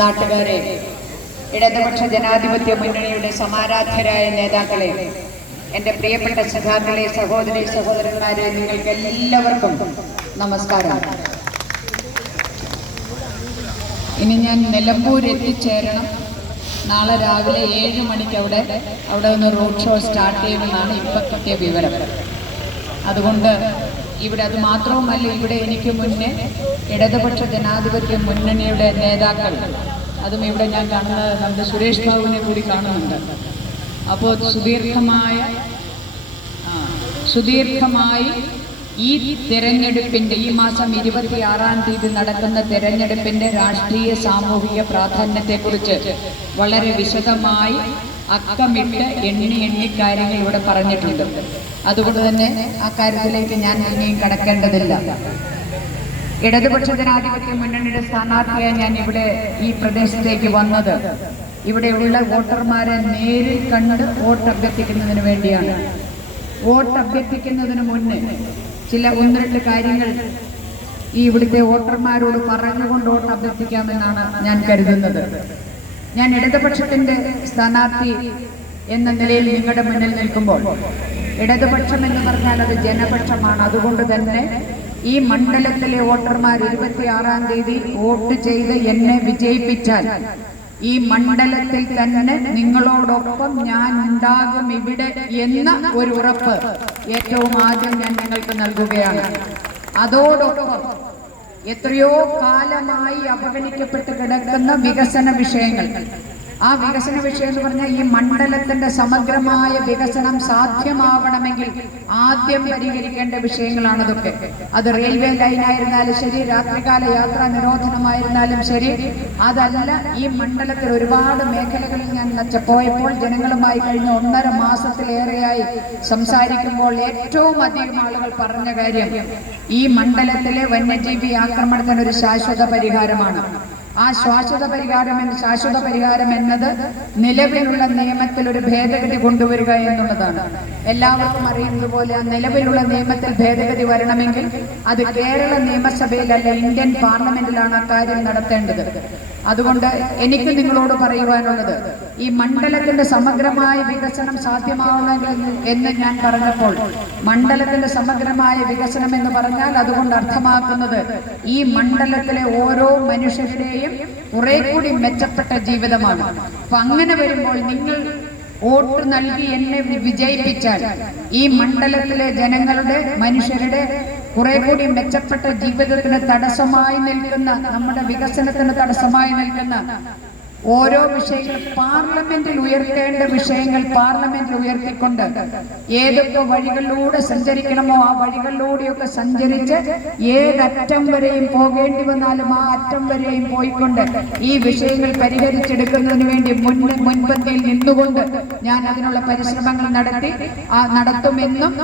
നാട്ടുകാരെ, ഇടതുപക്ഷ ജനാധിപത്യ മുന്നണിയുടെ സമാരാധ്യരായ നേതാക്കളെ, എൻ്റെ പ്രിയപ്പെട്ട സഖാക്കളെ, സഹോദരി സഹോദരന്മാരെ, നിങ്ങൾക്ക് എല്ലാവർക്കും നമസ്കാരം. ഇനി ഞാൻ നിലമ്പൂർ എത്തിച്ചേരണം. നാളെ രാവിലെ 7 മണിക്ക് അവിടെ നിന്ന് റോഡ് ഷോ സ്റ്റാർട്ട് ചെയ്യുമെന്നാണ് ഇപ്പോൾ കിട്ടിയ വിവരം. അതുകൊണ്ട് ഇവിടെ അത് മാത്രവുമല്ല, ഇവിടെ എനിക്ക് മുന്നേ ഇടതുപക്ഷ ജനാധിപത്യ മുന്നണിയുടെ നേതാക്കൾ, അതും ഇവിടെ ഞാൻ കാണുന്നത് നമ്മുടെ സുരേഷ് ബാബുവിനെ കൂടി കാണുന്നുണ്ട്. അപ്പോൾ സുദീർഘമായി ഈ തിരഞ്ഞെടുപ്പിൻ്റെ, ഈ മാസം 26-ാം തീയതി നടക്കുന്ന തിരഞ്ഞെടുപ്പിൻ്റെ രാഷ്ട്രീയ സാമൂഹിക പ്രാധാന്യത്തെക്കുറിച്ച് വളരെ വിശദമായി അക്കമിട്ട് എണ്ണി കാര്യങ്ങൾ ഇവിടെ പറഞ്ഞിട്ടുണ്ട്. അതുകൊണ്ട് തന്നെ ആ കാര്യത്തിലേക്ക് ഞാൻ ഇനിയും കടക്കേണ്ടതില്ല. ഇടതുപക്ഷ ജനാധിപത്യ മുന്നണിയുടെ സ്ഥാനാർത്ഥിയായി ഞാൻ ഇവിടെ ഈ പ്രദേശത്തേക്ക് വന്നത് ഇവിടെയുള്ള വോട്ടർമാരെ നേരിൽ കണ്ട് വോട്ട് അഭ്യർത്ഥിക്കുന്നതിന് വേണ്ടിയാണ്. വോട്ട് അഭ്യർത്ഥിക്കുന്നതിന് മുന്നേ ചില 1-2 കാര്യങ്ങൾ ഈ ഇവിടുത്തെ വോട്ടർമാരോട് പറഞ്ഞുകൊണ്ട് വോട്ട് അഭ്യർത്ഥിക്കാമെന്നാണ് ഞാൻ കരുതുന്നത്. ഞാൻ ഇടതുപക്ഷത്തിൻ്റെ സ്ഥാനാർത്ഥി എന്ന നിലയിൽ നിങ്ങളുടെ മുന്നിൽ നിൽക്കുമ്പോൾ, ഇടതുപക്ഷം എന്ന് പറഞ്ഞാൽ അത് ജനപക്ഷമാണ്. അതുകൊണ്ട് തന്നെ ഈ മണ്ഡലത്തിലെ വോട്ടർമാർ 26-ാം തീയതി വോട്ട് ചെയ്ത് എന്നെ വിജയിപ്പിച്ചാൽ ഈ മണ്ഡലത്തിൽ തന്നെ നിങ്ങളോടൊപ്പം ഞാൻ ഉണ്ടാകും ഇവിടെ എന്ന ഒരു ഉറപ്പ് ഏറ്റവും ആദ്യം ഞാൻ നിങ്ങൾക്ക് നൽകുകയാണ്. അതോടൊപ്പം എത്രയോ കാലമായി അവഗണിക്കപ്പെട്ട് കിടക്കുന്ന വികസന വിഷയങ്ങൾ, ആ വികസന വിഷയം എന്ന് പറഞ്ഞാൽ ഈ മണ്ഡലത്തിന്റെ സമഗ്രമായ വികസനം സാധ്യമാവണമെങ്കിൽ ആദ്യം പരിഹരിക്കേണ്ട വിഷയങ്ങളാണതൊക്കെ. അത് റെയിൽവേ ലൈനായിരുന്നാലും ശരി, രാത്രികാല യാത്രാ നിരോധനമായിരുന്നാലും ശരി, അതല്ല ഈ മണ്ഡലത്തിൽ ഒരുപാട് മേഖലകളിൽ ഞാൻ പോയപ്പോൾ ജനങ്ങളുമായി കഴിഞ്ഞ 1.5 മാസത്തിലേറെയായി സംസാരിക്കുമ്പോൾ ഏറ്റവും അധികം ആളുകൾ പറഞ്ഞ കാര്യം ഈ മണ്ഡലത്തിലെ വന്യജീവി ആക്രമണത്തിനൊരു ശാശ്വത പരിഹാരമാണ്. ആ ശാശ്വത പരിഹാരം എന്നത് നിലവിലുള്ള നിയമത്തിൽ ഒരു ഭേദഗതി കൊണ്ടുവരിക എന്നുള്ളതാണ്. എല്ലാവർക്കും അറിയുന്നത് പോലെ ആ നിലവിലുള്ള നിയമത്തിൽ ഭേദഗതി വരണമെങ്കിൽ അത് കേരള നിയമസഭയിലല്ല, ഇന്ത്യൻ പാർലമെന്റിലാണ് ആ കാര്യം നടത്തേണ്ടത്. അതുകൊണ്ട് എനിക്ക് നിങ്ങളോട് പറയുവാനുള്ളത്, ഈ മണ്ഡലത്തിന്റെ സമഗ്രമായ വികസനം സാധ്യമാവണമെങ്കിൽ എന്ന് ഞാൻ പറഞ്ഞപ്പോൾ, മണ്ഡലത്തിന്റെ സമഗ്രമായ വികസനം എന്ന് പറഞ്ഞാൽ അതുകൊണ്ട് അർത്ഥമാക്കുന്നത് ഈ മണ്ഡലത്തിലെ ഓരോ മനുഷ്യരുടെയും കുറെ കൂടി മെച്ചപ്പെട്ട ജീവിതമാണ്. അപ്പൊ അങ്ങനെ വരുമ്പോൾ നിങ്ങൾ വോട്ട് നൽകി എന്നെ വിജയിപ്പിച്ചാൽ ഈ മണ്ഡലത്തിലെ ജനങ്ങളുടെ, മനുഷ്യരുടെ കുറെ കൂടി മെച്ചപ്പെട്ട ജീവിതത്തിന് തടസ്സമായി നിൽക്കുന്ന, നമ്മുടെ വികസനത്തിന് തടസ്സമായി നിൽക്കുന്ന ഓരോ വിഷയങ്ങൾ പാർലമെന്റിൽ ഉയർത്തേണ്ട വിഷയങ്ങൾ പാർലമെന്റിൽ ഉയർത്തിക്കൊണ്ട് ഏതൊക്കെ വഴികളിലൂടെ സഞ്ചരിക്കണമോ ആ വഴികളിലൂടെയൊക്കെ സഞ്ചരിച്ച് ഏതറ്റം വരെയും പോകേണ്ടി വന്നാലും ആ അറ്റം വരെയും പോയിക്കൊണ്ട് ഈ വിഷയങ്ങൾ പരിഹരിച്ചെടുക്കുന്നതിന് വേണ്ടി മുൻപന്തിയിൽ നിന്നുകൊണ്ട് ഞാൻ അതിനുള്ള പരിശ്രമങ്ങൾ നടത്തുമെന്നും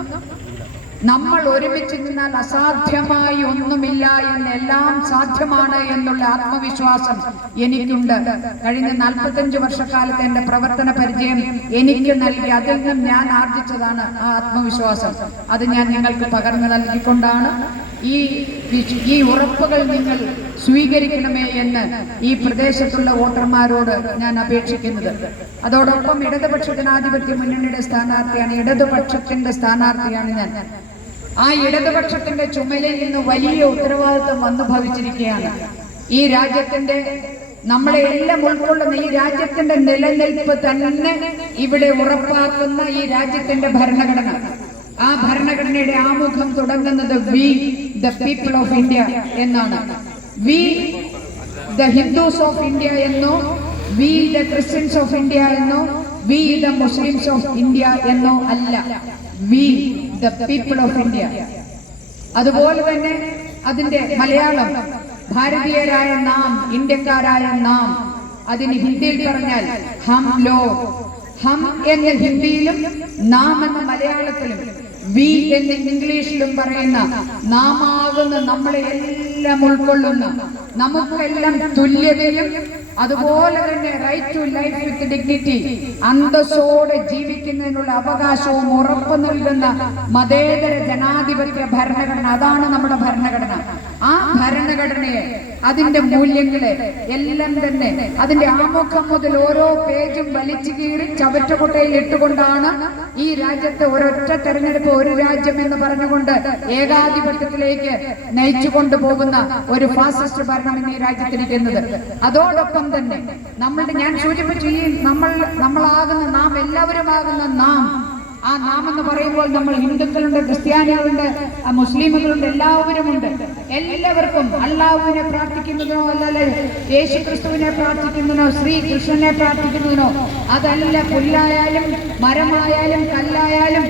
നമ്മൾ ഒരുമിച്ച് നിന്നാൽ അസാധ്യമായി ഒന്നുമില്ല എന്ന്, എല്ലാം സാധ്യമാണ് എന്നുള്ള ആത്മവിശ്വാസം എനിക്കുണ്ട്. കഴിഞ്ഞ 45 വർഷക്കാലത്തെ എൻ്റെ പ്രവർത്തന പരിചയം എനിക്ക് നൽകി, അതിൽ നിന്നും ഞാൻ ആർജിച്ചതാണ് ആ ആത്മവിശ്വാസം. അത് ഞാൻ നിങ്ങൾക്ക് പകർന്നു നൽകിക്കൊണ്ടാണ് ഈ ഉറപ്പുകൾ നിങ്ങൾ സ്വീകരിക്കണമേ എന്ന് ഈ പ്രദേശത്തുള്ള വോട്ടർമാരോട് ഞാൻ അപേക്ഷിക്കുന്നത്. അതോടൊപ്പം ഇടതുപക്ഷ ജനാധിപത്യ മുന്നണിയുടെ സ്ഥാനാർത്ഥിയാണ്, ഇടതുപക്ഷത്തിന്റെ സ്ഥാനാർത്ഥിയാണ് ഞാൻ. ആ ഇടതുപക്ഷത്തിന്റെ ചുമലിൽ നിന്ന് വലിയ ഉത്തരവാദിത്വം വന്നു ഭവിച്ചിരിക്കുകയാണ്. ഈ രാജ്യത്തിന്റെ, നമ്മളെ എല്ലാം ഉൾക്കൊള്ളുന്ന ഈ രാജ്യത്തിന്റെ നിലനിൽപ്പ് തന്നെ ഇവിടെ ഉറപ്പാക്കുന്ന ഈ രാജ്യത്തിന്റെ ഭരണഘടന, ആ ഭരണഘടനയുടെ ആമുഖം തുടങ്ങുന്നത് we the people of India എന്നാണ്. We the Hindus of India എന്നോ, we the Christians of India എന്നോ, we the Muslims of India എന്നോ അല്ല, we the people of India. അതുപോലെ തന്നെ അതിന്റെ മലയാളം ഭാരതീയരായ നാം, ഇന്ത്യക്കാരായ നാം. അതിന് ഹിന്ദിയിൽ പറഞ്ഞാൽ ഹം ലോഗ്, ഹം എന്ന ഹിന്ദിയിലും നാം എന്ന മലയാളത്തിലും വി എന്ന് ഇംഗ്ലീഷിലും പറയുന്ന നാമാകുന്ന നമ്മളെ എല്ലാം ഉൾക്കൊള്ളുന്ന, നമുക്കെല്ലാം തുല്യതയും അതുപോലെ തന്നെ right to life with dignity, അന്തസ്സോടെ ജീവിക്കുന്നതിനുള്ള അവകാശവും ഉറപ്പു നൽകുന്ന മതേതര ജനാധിപത്യ ഭരണഘടന, അതാണ് നമ്മുടെ ഭരണഘടന. ആ ഭരണഘടനയെ, അതിന്റെ മൂല്യങ്ങളെ എല്ലാം തന്നെ അതിന്റെ ആമുഖം മുതൽ ഓരോ പേജും വലിച്ചു കീറി ചവറ്റുകുട്ടയിൽ ഇട്ടുകൊണ്ടാണ് ഈ രാജ്യത്തെ ഒരൊറ്റ തെരഞ്ഞെടുപ്പ് ഒരു രാജ്യം എന്ന് പറഞ്ഞുകൊണ്ട് ഏകാധിപത്യത്തിലേക്ക് നയിച്ചു കൊണ്ടുപോകുന്ന ഒരു ഫാസിസ്റ്റ് ഭരണം ഈ രാജ്യത്തിരിക്കുന്നത്. അതോടൊപ്പം തന്നെ ഞാൻ സൂചിപ്പിച്ചു, ഈ നമ്മളാകുന്ന നാം, എല്ലാവരുമാകുന്ന നാം, ആ നാം എന്ന് പറയുമ്പോൾ നമ്മൾ ഹിന്ദുക്കളുണ്ട്, ക്രിസ്ത്യാനികളുണ്ട്, മുസ്ലിമുകളുണ്ട്, എല്ലാവരുമുണ്ട്. എല്ലാവർക്കും അല്ലാഹുവിനെ പ്രാർത്ഥിക്കുന്നതിനോ അല്ലല്ലേ യേശു ക്രിസ്തുവിനെ പ്രാർത്ഥിക്കുന്നതിനോ ശ്രീകൃഷ്ണനെ പ്രാർത്ഥിക്കുന്നതിനോ, അതല്ല പുല്ലായാലും മരമായാലും കല്ലായാലും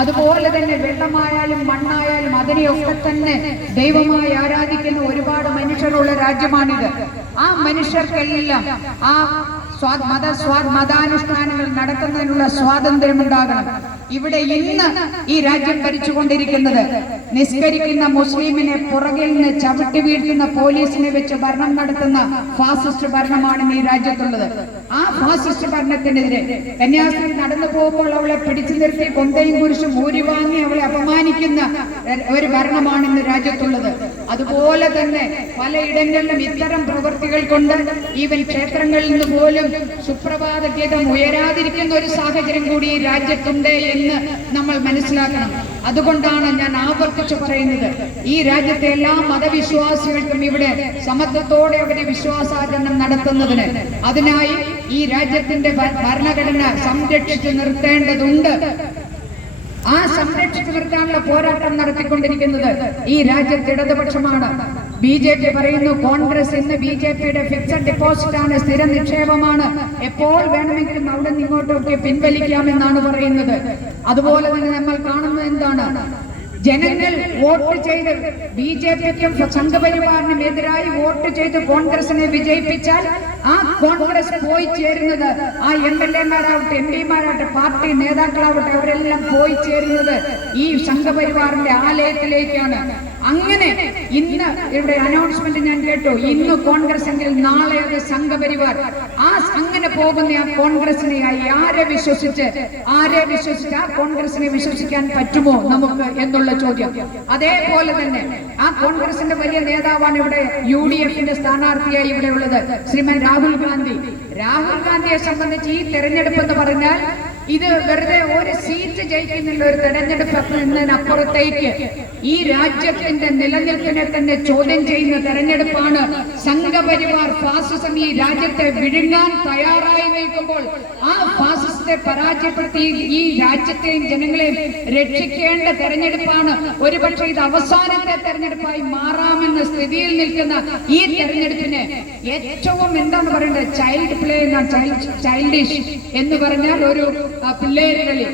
അതുപോലെ തന്നെ വെള്ളമായാലും മണ്ണായാലും അതിനെയൊക്കെ തന്നെ ദൈവമായി ആരാധിക്കുന്ന ഒരുപാട് മനുഷ്യരുള്ള രാജ്യമാണിത്. ആ മനുഷ്യർക്കെല്ലാം ആ മതാനുഷ്ഠാനങ്ങൾ നടത്തുന്നതിനുള്ള സ്വാതന്ത്ര്യമുണ്ടാകണം. ഇവിടെ ഇന്ന് ഈ രാജ്യം ഭരിച്ചുകൊണ്ടിരിക്കുന്നത് നിസ്കരിക്കുന്ന മുസ്ലിമിനെ പുറകിൽ നിന്ന് ചവിട്ടി വീഴ്ത്തുന്ന പോലീസിനെ വെച്ച് ഭരണം നടത്തുന്ന ഫാസിസ്റ്റ് ഭരണമാണ് ഈ രാജ്യത്തുള്ളത്. ആ ഫാസിസ്റ്റ് ഭരണത്തിനെതിരെ കന്യാസ്ത്രീ നടന്നു പോകുമ്പോൾ അവളെ പിടിച്ചു നിർത്തി കൊന്തയും കുരിശും ഊരി വാങ്ങി അവളെ അപമാനിക്കുന്ന ഒരു ഭരണമാണ് ഇന്ന് രാജ്യത്തുള്ളത്. അതുപോലെ തന്നെ പലയിടങ്ങളിലും ഇത്തരം പ്രവൃത്തികൾ കൊണ്ട് ഈവൻ ക്ഷേത്രങ്ങളിൽ നിന്ന് പോലും സുപ്രഭാത ഗീതം ഉയരാതിരിക്കുന്ന ഒരു സാഹചര്യം കൂടി ഈ രാജ്യത്തുണ്ട് എന്ന് നമ്മൾ മനസ്സിലാക്കണം. അതുകൊണ്ടാണ് ഞാൻ ആവർത്തിച്ചു പറയുന്നത്, ഈ രാജ്യത്തെ എല്ലാ മതവിശ്വാസികൾക്കും ഇവിടെ സമത്വത്തോടെ അവരുടെ വിശ്വാസാചരണം നടത്തുന്നതിന്, അതിനായി ഈ രാജ്യത്തിന്റെ ഭരണഘടന സംരക്ഷിച്ചു നിർത്തേണ്ടതുണ്ട്. ആ സംരക്ഷിച്ചു നിർത്താനുള്ള പോരാട്ടം നടത്തിക്കൊണ്ടിരിക്കുന്നത് ഈ രാജ്യത്തെ ഇടതുപക്ഷമാണ്. BJP പറയുന്നു കോൺഗ്രസ് ഇന്ന് BJPയുടെ ഫിക്സഡ് ഡെപ്പോസിറ്റ് ആണ്, സ്ഥിര നിക്ഷേപമാണ്, എപ്പോൾ വേണമെങ്കിലും അവിടെ നിന്ന് ഇങ്ങോട്ടൊക്കെ പിൻവലിക്കാമെന്നാണ് പറയുന്നത്. അതുപോലെ തന്നെ നമ്മൾ കാണുന്നത് എന്താണ്, ജനങ്ങൾ വോട്ട് ചെയ്ത് BJPക്കും സംഘപരിവാറിനും എതിരായി വോട്ട് ചെയ്ത് കോൺഗ്രസിനെ വിജയിപ്പിച്ചാൽ ആ കോൺഗ്രസ് പോയി ചേരുന്നത്, ആ MLA-മാരാവട്ടെ MP-മാരാവട്ടെ പാർട്ടി നേതാക്കളാവട്ടെ അവരെല്ലാം പോയി ചേരുന്നത് ഈ സംഘപരിവാറിന്റെ ആലയത്തിലേക്കാണ്. അങ്ങനെ ഇന്ന് ഇവിടെ അനൗൺസ്മെന്റ് ഞാൻ കേട്ടു, ഇന്ന് കോൺഗ്രസ് എങ്കിൽ നാളെ അത് സംഘപരിവാർ. അങ്ങനെ പോകുന്ന ആ കോൺഗ്രസിനെ ആരെ വിശ്വസിച്ച് ആ കോൺഗ്രസിനെ വിശ്വസിക്കാൻ പറ്റുമോ നമുക്ക് എന്നുള്ള ചോദ്യം. അതേപോലെ തന്നെ ആ കോൺഗ്രസിന്റെ വലിയ നേതാവാണ് ഇവിടെ UDF-ന്റെ സ്ഥാനാർത്ഥിയായി ഇവിടെ ഉള്ളത് ശ്രീമാൻ രാഹുൽ ഗാന്ധി. രാഹുൽ ഗാന്ധിയെ സംബന്ധിച്ച് ഈ തെരഞ്ഞെടുപ്പ് എന്ന് പറഞ്ഞാൽ ഇത് വെറുതെ ഒരു സീറ്റ് ജയിക്കുന്നുള്ള ഒരു തെരഞ്ഞെടുപ്പ് എന്നതിനപ്പുറത്തേക്ക് ഈ രാജ്യത്തിന്റെ നിലനിൽപ്പിനെ തന്നെ ചോദ്യം ചെയ്യുന്ന തെരഞ്ഞെടുപ്പാണ്. സംഘപരിവാർ ഫാസിസം ഈ രാജ്യത്തെ വിഴുങ്ങാൻ തയ്യാറായി നിൽക്കുമ്പോൾ ആ ഫാസിസത്തെ പരാജയപ്പെടുത്തി ഈ രാജ്യത്തെയും ജനങ്ങളെയും രക്ഷിക്കേണ്ട തെരഞ്ഞെടുപ്പാണ്. ഒരുപക്ഷെ ഇത് അവസാനത്തെ തെരഞ്ഞെടുപ്പായി മാറാമെന്ന സ്ഥിതിയിൽ നിൽക്കുന്ന ഈ തെരഞ്ഞെടുപ്പിന് ഏറ്റവും എന്താണ് പറയേണ്ടത്, ചൈൽഡ് പ്ലേ ചൈൽഡിഷ് എന്ന് പറഞ്ഞാൽ ഒരു പിള്ളേരുകളിൽ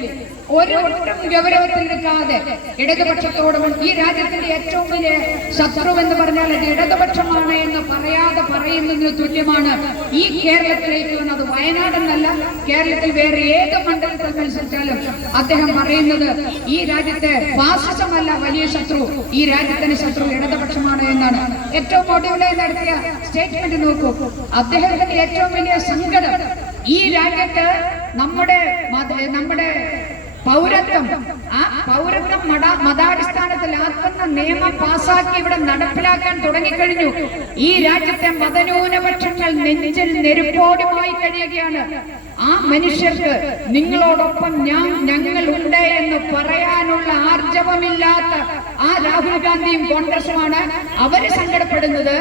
ഒട്ടും ഗൗരവത്തിലെടുക്കാതെ ഇടതുപക്ഷത്തോടും ഈ രാജ്യത്തിന്റെ ഏറ്റവും വലിയ ശത്രു എന്ന് പറഞ്ഞാൽ അത് ഇടതുപക്ഷമാണ് എന്ന് പറയാതെ പറയുന്നതിന് തുല്യമാണ്. ഈ കേരളത്തിലേക്ക് വന്നത് വയനാടെന്നല്ല, കേരളത്തിൽ വേറെ ഏത് മണ്ഡലത്തിൽ മത്സരിച്ചാലും അദ്ദേഹം പറയുന്നത് ഈ രാജ്യത്തെ ഫാസിസമല്ല വലിയ ശത്രു, ഈ രാജ്യത്തിന്റെ ശത്രു ഇടതുപക്ഷമാണ് എന്നാണ്. ഏറ്റവും ഒടുവിലായി നടത്തിയ സ്റ്റേറ്റ്മെന്റ് നോക്കൂ. അദ്ദേഹത്തിന്റെ ഏറ്റവും വലിയ സങ്കടം ഈ രാജ്യത്ത് നമ്മുടെ പൗരത്വം, ആ പൗരത്വം മതാടിസ്ഥാനത്തിലാക്കുന്ന നിയമം പാസാക്കി ഇവിടെ നടപ്പിലാക്കാൻ തുടങ്ങിക്കഴിഞ്ഞു. ഈ രാജ്യത്തെ മതന്യൂനപക്ഷങ്ങൾ നെഞ്ചിൽ നെരുപ്പോടുമായി കഴിയുകയാണ്. ആ മനുഷ്യർക്ക് നിങ്ങളോടൊപ്പം ഞങ്ങളുണ്ട് എന്ന് പറയാനുള്ള ആർജവമില്ലാത്ത ആ രാഹുൽ ഗാന്ധിയും കോൺഗ്രസുമാണ്. അവര് സങ്കടപ്പെടുന്നത്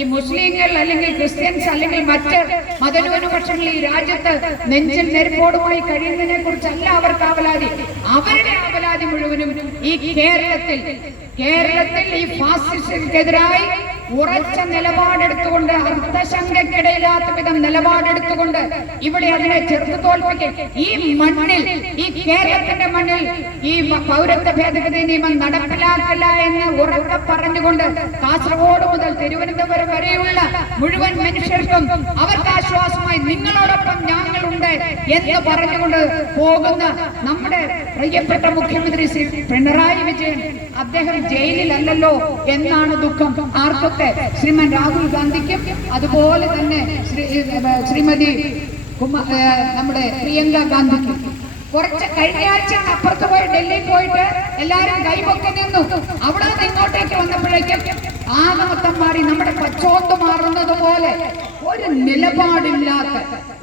ഈ മുസ്ലിങ്ങൾ അല്ലെങ്കിൽ ക്രിസ്ത്യൻസ് അല്ലെങ്കിൽ മറ്റ് മതന്യൂനപക്ഷങ്ങൾ ഈ രാജ്യത്ത് നെഞ്ചിൽ നെരുപ്പോടുമായി കഴിയുന്നതിനെ കുറിച്ചല്ല അവർക്ക് ആവലാതി. അവരുടെ ആവലാതി മുഴുവനും ഈ കേരളത്തിൽ ഈ ഫാസിസത്തിനെതിരായി ഉറച്ച നിലപാടെടുത്തുകൊണ്ട്, അർത്ഥശങ്കയ്ക്കിടയില്ലാത്ത വിധം നിലപാടെടുത്തുകൊണ്ട് ഇവിടെ അതിനെ ചെറുത്തു തോൽപ്പിക്കും. ഈ മണ്ണിൽ, ഈ കേരളത്തിന്റെ മണ്ണിൽ ഈ പൗരത്വ ഭേദഗതി നിയമം നടപ്പിലാക്കില്ല എന്ന് ഉറക്കെ പറഞ്ഞുകൊണ്ട് കാസർഗോഡ് മുതൽ തിരുവനന്തപുരം വരെയുള്ള മുഴുവൻ മനുഷ്യർക്കും അവർക്ക് ആശ്വാസമായി നിങ്ങളോടൊപ്പം ഞങ്ങളുണ്ട് എന്ന് പറഞ്ഞുകൊണ്ട് പോകുന്ന നമ്മുടെ പ്രിയപ്പെട്ട മുഖ്യമന്ത്രി ശ്രീ പിണറായി വിജയൻ, അദ്ദേഹം ജയിലിലല്ലോ എന്നാണ് ദുഃഖം. ആർക്കൊക്കെ? ശ്രീമാൻ രാഹുൽ ഗാന്ധിക്കും അതുപോലെ തന്നെ ശ്രീമതി നമ്മുടെ പ്രിയങ്ക ഗാന്ധിക്കും. കുറച്ച് കഴിഞ്ഞ ആഴ്ചയാണ് അപ്പുറത്ത് പോയി ഡൽഹിയിൽ പോയിട്ട് എല്ലാരും കൈപൊക്കി നിന്നു. അവിടെ നിന്ന് ഇങ്ങോട്ടേക്ക് വന്നപ്പോഴേക്കും ആകെ മൊത്തം മാറി. നമ്മുടെ പച്ചോത്ത് മാറുന്നത് പോലെ ഒരു നിലപാടില്ലാത്ത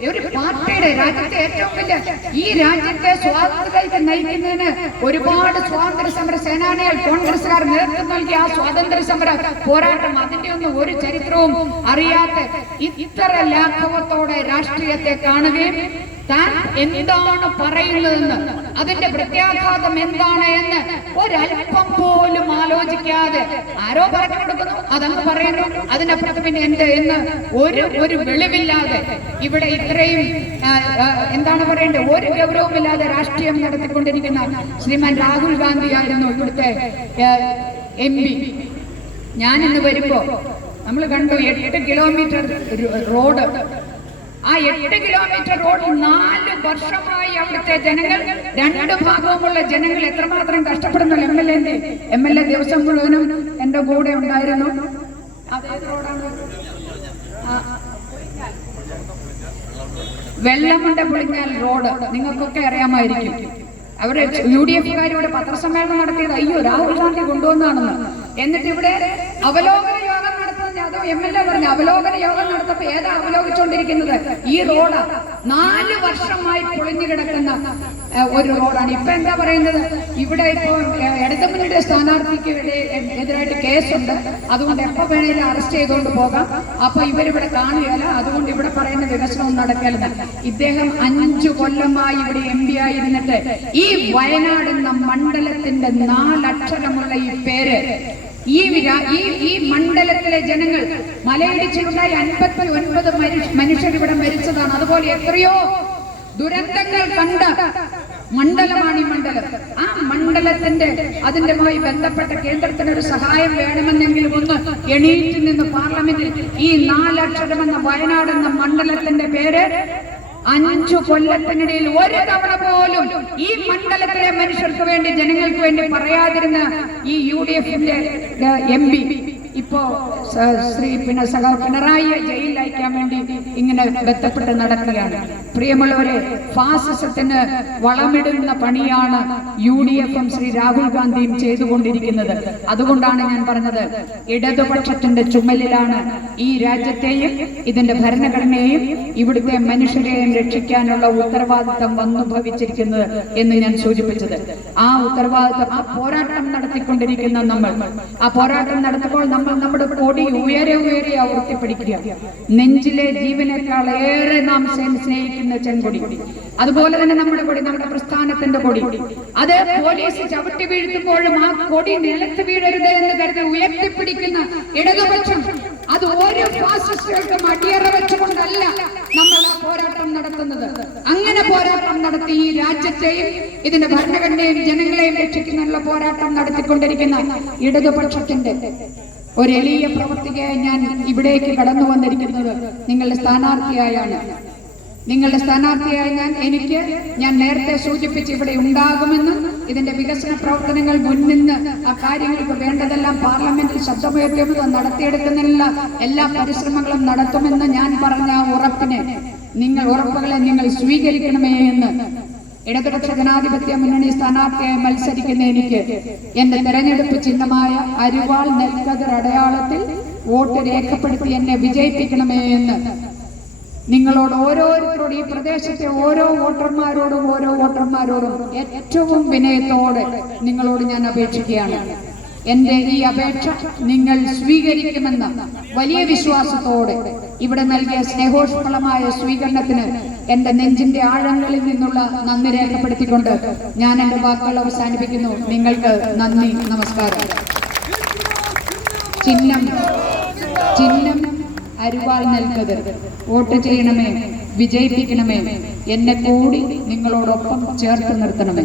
ഒരു പാർട്ടിയുടെ രാജ്യത്തെ ഏറ്റവും വലിയ ഈ രാജ്യത്തെ സ്വാതന്ത്ര്യത്തിലേക്ക് നയിക്കുന്നതിന് ഒരുപാട് സ്വാതന്ത്ര്യ സമര സേനാനികൾ കോൺഗ്രസ്സുകാർ നേതൃത്വം നൽകിയ ആ സ്വാതന്ത്ര്യ സമര പോരാട്ടം, അതിന്റെ ഒന്നും ഒരു ചരിത്രവും അറിയാത്ത ഇത്ര ലാഘവത്തോടെ രാഷ്ട്രീയത്തെ കാണുകയും താൻ എന്താണ് പറയുന്നതെന്ന്, അതിന്റെ പ്രത്യാഘാതം എന്താണ് എന്ന് ഒരല്പം പോലും ആലോചിക്കാതെ ആരോ പറഞ്ഞു കൊടുക്കുന്നു, അതങ്ങ് പറയുന്നു, അതിനപ്പുറത്ത് പിന്നെ എന്ത് എന്ന് ഒരു വെളിവില്ലാതെ ഇവിടെ ഇത്രയും എന്താണ് പറയേണ്ടത്, ഒരു ഗൗരവമില്ലാതെ രാഷ്ട്രീയം നടത്തിക്കൊണ്ടിരിക്കുന്ന ശ്രീമാൻ രാഹുൽ ഗാന്ധി ആയിരുന്നു ഇവിടുത്തെ MP. ഞാനിന്ന് വരുമ്പോ നമ്മൾ കണ്ടു 8 കിലോമീറ്റർ റോഡ്. ആ 8 കിലോമീറ്റർ റോഡ് 4 വർഷമായി അവിടുത്തെ ജനങ്ങൾ, 2 ഭാഗവുമുള്ള ജനങ്ങൾ എത്രമാത്രം കഷ്ടപ്പെടുന്നു. MLA ദിവസം മുഴുവനും എന്റെ കൂടെ ഉണ്ടായിരുന്നു. വെള്ളമുണ്ട പുളിഞ്ഞാൽ റോഡ് നിങ്ങൾക്കൊക്കെ അറിയാമായിരിക്കും. അവര് UDF-കാരോട് പത്രസമ്മേളനം നടത്തിയത് അയ്യോ രാഹുൽ ഗാന്ധി കൊണ്ടുവന്നാണെന്ന്. എന്നിട്ട് ഇവിടെ അവലോകന യോഗം നടത്തുന്നത്, അതോ MLA പറഞ്ഞു അവലോകന യോഗം നടത്തപ്പോ ഏതാ അവലോകിച്ചുകൊണ്ടിരിക്കുന്നത്? ഈ റോഡ് 4 വർഷമായി പൊളിഞ്ഞു കിടക്കുന്ന ഒരു റോഡാണ്. ഇപ്പൊ എന്താ പറയുന്നത്, ഇവിടെ ഇപ്പോ ഇടതുമുന്നണിയുടെ സ്ഥാനാർത്ഥിക്ക് എതിരായിട്ട് കേസുണ്ട്, അതുകൊണ്ട് എപ്പോ വേണേലും അറസ്റ്റ് ചെയ്തുകൊണ്ട് പോകാം. അപ്പൊ ഇവരിവിടെ കാണുകയല്ല, അതുകൊണ്ട് ഇവിടെ പറയുന്ന വികസനവും നടക്കരുത്. ഇദ്ദേഹം 5 കൊല്ലമായി ഇവിടെ MP ആയിരുന്നിട്ട് ഈ വയനാട് എന്ന മണ്ഡലത്തിന്റെ 4 അക്ഷരമുള്ള ഈ പേര്, ഈ മണ്ഡലത്തിലെ ജനങ്ങൾ മലയിടിച്ചിലുണ്ടായി 59 മനുഷ്യർ ഇവിടെ മരിച്ചതാണ്. അതുപോലെ എത്രയോ ദുരന്തങ്ങൾ കണ്ട മണ്ഡലമാണ് ഈ മണ്ഡലം. ആ മണ്ഡലത്തിന്റെ അതിന്റെമായി ബന്ധപ്പെട്ട കേന്ദ്രത്തിന് ഒരു സഹായം വേണമെന്നെങ്കിലും ഒന്ന് എണീറ്റ് നിന്ന് പാർലമെന്റിൽ ഈ 4 അക്ഷരമെന്ന വയനാട് എന്ന മണ്ഡലത്തിന്റെ പേര് 5 കൊല്ലത്തിനിടയിൽ ഒരു തവണ പോലും ഈ മണ്ഡലത്തിലെ മനുഷ്യർക്ക് വേണ്ടി, ജനങ്ങൾക്ക് വേണ്ടി പറയാതിരുന്ന ഈ UDF-ന്റെ MP ഇപ്പോ പിണറായിയെ ജയിലിൽ അയക്കാൻ വേണ്ടി ഇങ്ങനെ ബന്ധപ്പെട്ട് നടക്കുകയാണ്. പ്രിയമുള്ളവരെ, ഫാസിസത്തിന് വളമിടുന്ന പണിയാണ് UDF-ഉം ശ്രീ രാഹുൽ ഗാന്ധിയും ചെയ്തുകൊണ്ടിരിക്കുന്നത്. അതുകൊണ്ടാണ് ഞാൻ പറഞ്ഞത്, ഇടതുപക്ഷത്തിന്റെ ചുമലിലാണ് ഈ രാജ്യത്തെയും ഇതിന്റെ ഭരണഘടനയെയും ഇവിടുത്തെ മനുഷ്യരെയും രക്ഷിക്കാനുള്ള ഉത്തരവാദിത്തം വന്നു ഭവിച്ചിരിക്കുന്നത് എന്ന് ഞാൻ സൂചിപ്പിച്ചത്. ആ ഉത്തരവാദിത്തം, ആ പോരാട്ടം നടത്തിക്കൊണ്ടിരിക്കുന്ന നമ്മൾ, ആ പോരാട്ടം നടത്തുമ്പോൾ നമ്മുടെ കൊടി ഉയരെ ഉയരെ ഉയർത്തിപ്പിടിക്കുക. നെഞ്ചിലെ ജീവനേക്കാൾ ഏറെ നാം സ്നേഹിക്കുന്ന ചെങ്കൊടി, അതുപോലെ തന്നെ നമ്മുടെ കൊടി, നമ്മുടെ പ്രസ്ഥാനത്തിന്റെ കൊടി, അത് പോലീസ് ചവിട്ടി വീഴ്ത്തുമ്പോഴും ആ കൊടി നിലത്ത് വീഴരുത് എന്ന് കരുതി ഉയർത്തിപ്പിടിക്കുന്ന ഇടതുപക്ഷം, അത് ഓരോ ഫാസിസ്റ്റുകൾക്കും അടിയറ വെച്ചുകൊണ്ടല്ല നമ്മൾ ആ പോരാട്ടം നടത്തുന്നത്. അങ്ങനെ പോരാട്ടം നടത്തി ഈ രാജ്യത്തെയും ഇതിന്റെ ഭരണഘടനയും ജനങ്ങളെയും രക്ഷിക്കാനുള്ള പോരാട്ടം നടത്തിക്കൊണ്ടിരിക്കുന്ന ഇടതുപക്ഷത്തിന്റെ ഒരു എളിയ പ്രവർത്തികയായി ഞാൻ ഇവിടേക്ക് കടന്നു വന്നിരിക്കുന്നത് നിങ്ങളുടെ സ്ഥാനാർത്ഥിയായാണ്. നിങ്ങളുടെ സ്ഥാനാർത്ഥിയായ ഞാൻ നേരത്തെ സൂചിപ്പിച്ച് ഇവിടെ ഉണ്ടാകുമെന്നും ഇതിന്റെ വികസന പ്രവർത്തനങ്ങൾ മുൻനിന്ന് ആ കാര്യങ്ങൾക്ക് വേണ്ടതെല്ലാം പാർലമെന്റിൽ ശബ്ദമുയർത്തുന്നത് നടത്തിയെടുക്കുന്നതിനുള്ള എല്ലാ പരിശ്രമങ്ങളും നടത്തുമെന്ന് ഞാൻ പറഞ്ഞ ഉറപ്പുകളെ നിങ്ങൾ സ്വീകരിക്കണമേ എന്ന് ഇടതുപക്ഷ ജനാധിപത്യ മുന്നണി സ്ഥാനാർത്ഥിയായി മത്സരിക്കുന്ന എനിക്ക് എന്റെ തെരഞ്ഞെടുപ്പ് ചിഹ്നമായ അരിവാൾ നെൽക്കതിർ അടയാളത്തിൽ വോട്ട് രേഖപ്പെടുത്തി എന്നെ വിജയിപ്പിക്കണമേ എന്ന് നിങ്ങളോട് ഓരോരുത്തരോടും, ഈ പ്രദേശത്തെ ഓരോ വോട്ടർമാരോടും ഏറ്റവും വിനയത്തോടെ നിങ്ങളോട് ഞാൻ അപേക്ഷിക്കുകയാണ്. എന്റെ ഈ അപേക്ഷ നിങ്ങൾ സ്വീകരിക്കുമെന്ന വലിയ വിശ്വാസത്തോടെ ഇവിടെ നൽകിയ സ്നേഹോഷ്മളമായ സ്വീകരണത്തിന് എന്റെ നെഞ്ചിന്റെ ആഴങ്ങളിൽ നിന്നുള്ള നന്ദി രേഖപ്പെടുത്തിക്കൊണ്ട് ഞാൻ എന്റെ വാക്കുകൾ അവസാനിപ്പിക്കുന്നു. നിങ്ങൾക്ക് നന്ദി, നമസ്കാരം. ചിഹ്നം അരിവാൾ നെൽക്കതിർ. വോട്ട് ചെയ്യണമേ, വിജയിപ്പിക്കണമേ, എന്നെ കൂടി നിങ്ങളോടൊപ്പം ചേർത്ത് നിർത്തണമേ.